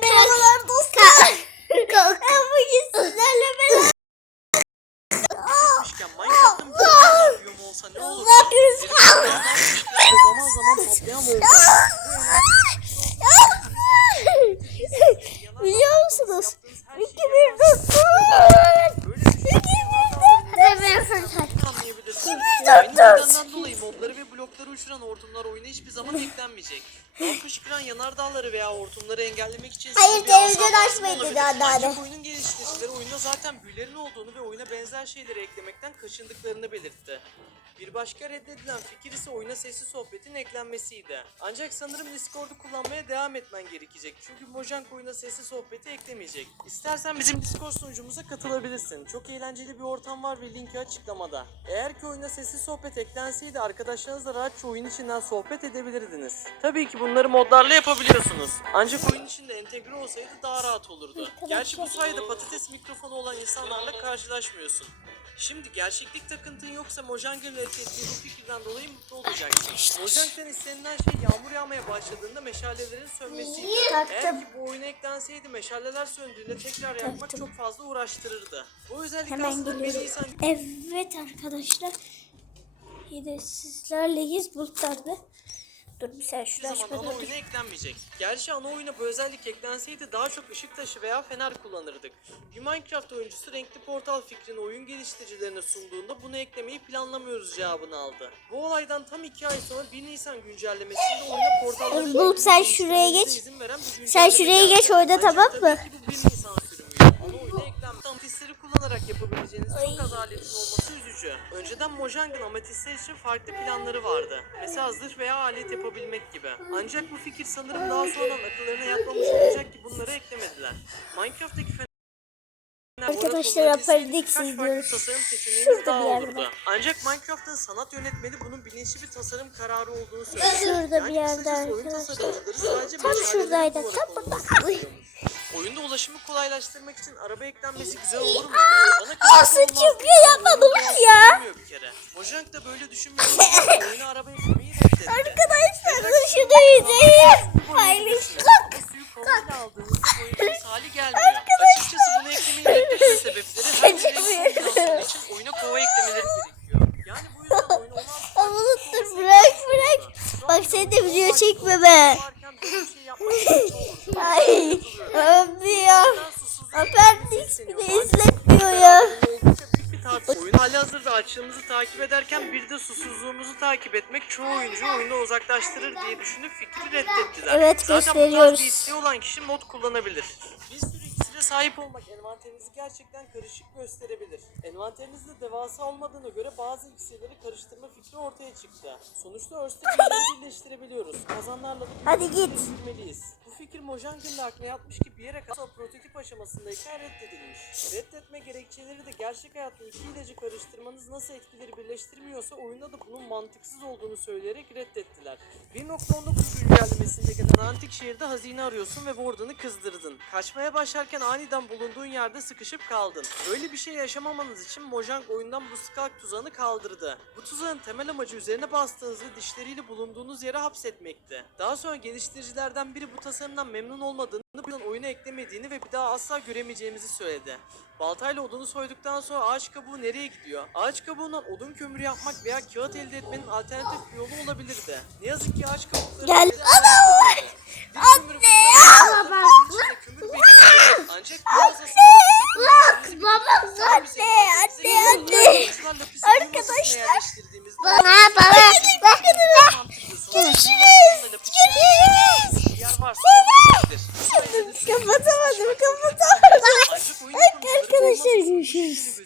merhabalar dostlar. Kalk. Bugün sizlerle beraber Yapmışken Minecraft'ın bir biyom olsa ne olur? ne yapıyoruz? Zaman zaman patlayan volkan. Biliyor musunuz? İki bir dokuz. Böyle düşünün. Hadi ben fırlat. anlayabilirsiniz. Mobları ve blokları uçuran hortumlar oyuna hiçbir zaman eklenmeyecek. Dağ fışkıran yanardağları veya hortumları engellemek için Hayır, televizyon açmayın dedi anneanne. Oyunun geliştiricileri oyunda zaten büyülerin olduğunu ve oyuna benzer şeyleri eklemekten kaçındıklarını belirtti. Bir başka reddedilen fikir ise oyuna sesli sohbetin eklenmesiydi. Ancak sanırım Discord'u kullanmaya devam etmen gerekecek. Çünkü Mojang oyuna sesli sohbeti eklemeyecek. İstersen bizim Discord sunucumuza katılabilirsin. Çok eğlenceli bir ortam var ve linki açıklamada. Eğer ki oyuna sesli sohbet eklenseydi arkadaşlarınızla rahatça oyun içinden sohbet edebilirdiniz. Tabii ki bunları modlarla yapabiliyorsunuz. Ancak oyun içinde entegre olsaydı daha rahat olurdu. Gerçi bu sayede patates mikrofonu olan insanlarla karşılaşmıyorsun. Şimdi gerçeklik takıntın yoksa Mojang'ın reddettiği bu fikirden dolayı mutlu olacaksın. Mojang'dan istenilen şey yağmur yağmaya başladığında meşalelerin sönmesiydi. Eğer ki bu oyuna eklenseydi meşaleler söndüğünde tekrar yakmak çok fazla uğraştırırdı. Bu özellik Hemen aslında bir geliyorum. insan Evet arkadaşlar. Yine sizlerleyiz bulutlarda. Dur bir hiçbir şunu zaman ana oyuna eklenmeyecek. Gerçi ana oyuna bu özellik eklenseydi daha çok ışık taşı veya fener kullanırdık. Bir Minecraft oyuncusu renkli portal fikrini oyun geliştiricilerine sunduğunda bunu eklemeyi planlamıyoruz cevabını aldı. Bu olaydan tam 2 ay sonra 1 Nisan güncellemesinde oyuna portalları Bulut, sen şuraya geç. Sen şuraya geç orada, tamam tabii mı? ki bu 1 Nisan sürümüydü. Ana oyuna eklenmiş. Kullanarak yapabileceğiniz çok az aletin olması üzücü. Önceden Mojang'ın ametistler için farklı planları vardı. Mesela zırh veya alet yapabilmek gibi. Ancak bu fikir sanırım daha sonradan akıllarına yatmamış olacak ki bunları eklemediler. Minecraft'taki Arkadaşlar, tasarım seçeneğimiz Şurada bir yerde olurdu. Ancak Minecraft'ın sanat yönetmeni bunun bilinçli bir tasarım kararı olduğunu söyledi. Şurada bir Yani yerde kısacası oyun arkadaşlar. Tam şuradaydı, tam burada. Oyunda ulaşımı kolaylaştırmak için araba eklenmesi güzel olur mu? Bana Asıl kalırsa olmaz. çıkıyor yapma Bulut ya. Bir kere. Mojang da böyle düşünmüyor. Oyuna araba eklemeyi reddetti. Arkadaşlar şunu izleyin. Paylaştık. Oyuncunuz hali gelmiyor. Açıkçası bunu eklemeyi reddetme sebepleri her için oyuna kova eklemeleri gerekiyor. Yani bu yüzden oyunu 16 Aa, Bulut dur bırak bırak. Bak sen de video çekme be. varken böyle bir şey yapmak kötü olur. Ay abi ya. Susuzluk Appendix bir de izletmiyor ya. Oldukça büyük bir tartışma. Oyun hali hazırda açlığımızı takip ederken bir de susuzluğumuzu takip etmek çoğu oyuncu oyunu uzaklaştırır diye düşünüp fikri reddettiler. Evet, Zaten bu tarz gösteriyoruz. bir isteği olan kişi mod kullanabilir. Bir iksire sahip olmak envanterinizi gerçekten karışık gösterebilir. Envanterinizde devasa olmadığına göre bazı iksirleri karıştırma fikri ortaya çıktı. Sonuçta Örste bilgileri birleştirebiliyoruz. Kazanlarla da Hadi git. Bu fikir Mojang'ın da aklına yatmış ki bir yere kadar prototip aşamasındayken reddedilmiş. Reddetme gerekçeleri de gerçek hayatta iki ilacı karıştırmanız nasıl etkileri birleştirmiyorsa oyunda da bunun mantıksız olduğunu söyleyerek reddettiler. 1.19 güncellemesinde gelen antik şehirde hazine arıyorsun ve Warden'ı kızdırdın. Kaçmaya başlarken aniden bulunduğun yerde sıkışıp kaldın. Böyle bir şey yaşamamanız için Mojang oyundan bu skalk tuzağını kaldırdı. Bu tuzağın temel amacı üzerine bastığınızda dişleriyle bulunduğunuz yere hapsetmekti. Daha sonra geliştiricilerden biri bu tasarımdan memnun olmadığını, bu yüzden oyuna eklemediğini ve bir daha asla göremeyeceğimizi söyledi. Baltayla odunu soyduktan sonra ağaç kabuğu nereye gidiyor? Ağaç kabuğundan odun kömürü yapmak veya kağıt elde etmenin alternatif bir yolu olabilirdi. Ne yazık ki ağaç kabukları... Gel. Anne! Anne! Kömür bekliyor. Ancak biraz aslında Baba anne anne anne. Arkadaşlar. Bana bana. Görüşürüz. Görüşürüz. Kapatamadım kapatamadım. Arkadaşlar görüşürüz.